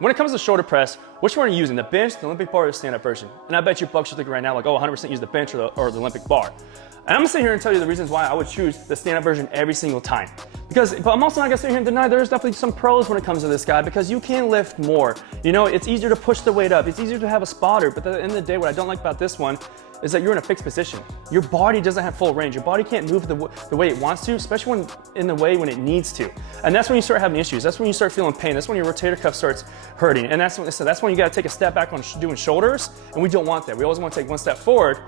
When it comes to shoulder press, which one are you using, the bench, the Olympic bar, or the stand-up version? And I bet you bucks are thinking right now like, oh, 100% use the bench or the Olympic bar. And I'm gonna sit here and tell you the reasons why I would choose the stand-up version every single time. But I'm also not gonna sit here and deny there's definitely some pros when it comes to this guy, because you can lift more. You know, it's easier to push the weight up. It's easier to have a spotter. But at the end of the day, what I don't like about this one is that you're in a fixed position. Your body doesn't have full range. Your body can't move the way it wants to, especially when it needs to. And that's when you start having issues. That's when you start feeling pain. That's when your rotator cuff starts hurting. And that's when you gotta take a step back on doing shoulders, and we don't want that. We always wanna take one step forward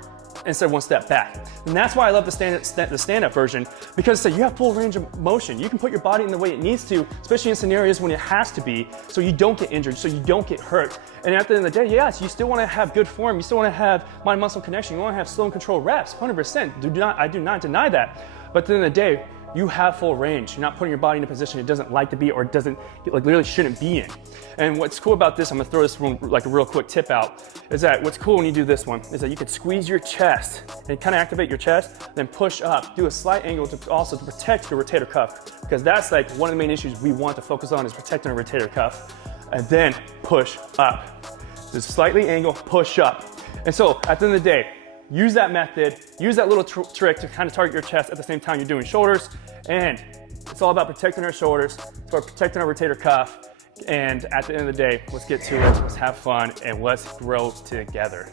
instead of one step back. And that's why I love the stand-up version, because you have full range of motion. You can put your body in the way it needs to, especially in scenarios when it has to be, so you don't get injured, so you don't get hurt. And at the end of the day, yes, you still want to have good form. You still want to have mind-muscle connection. You want to have slow and controlled reps, 100%. I do not deny that. But at the end of the day, you have full range. You're not putting your body in a position it doesn't like to be, or it doesn't, like, literally shouldn't be in. And what's cool about this, I'm gonna throw this one, like a real quick tip out, is that what's cool when you do this one is that you can squeeze your chest and kind of activate your chest, then push up, do a slight angle to also to protect your rotator cuff, because that's like one of the main issues we want to focus on, is protecting our rotator cuff. And then push up. Just slightly angle, push up. And so at the end of the day, use that method, use that little trick to kind of target your chest at the same time you're doing shoulders. And it's all about protecting our shoulders, it's about protecting our rotator cuff. And at the end of the day, let's get to it, let's have fun, and let's grow together.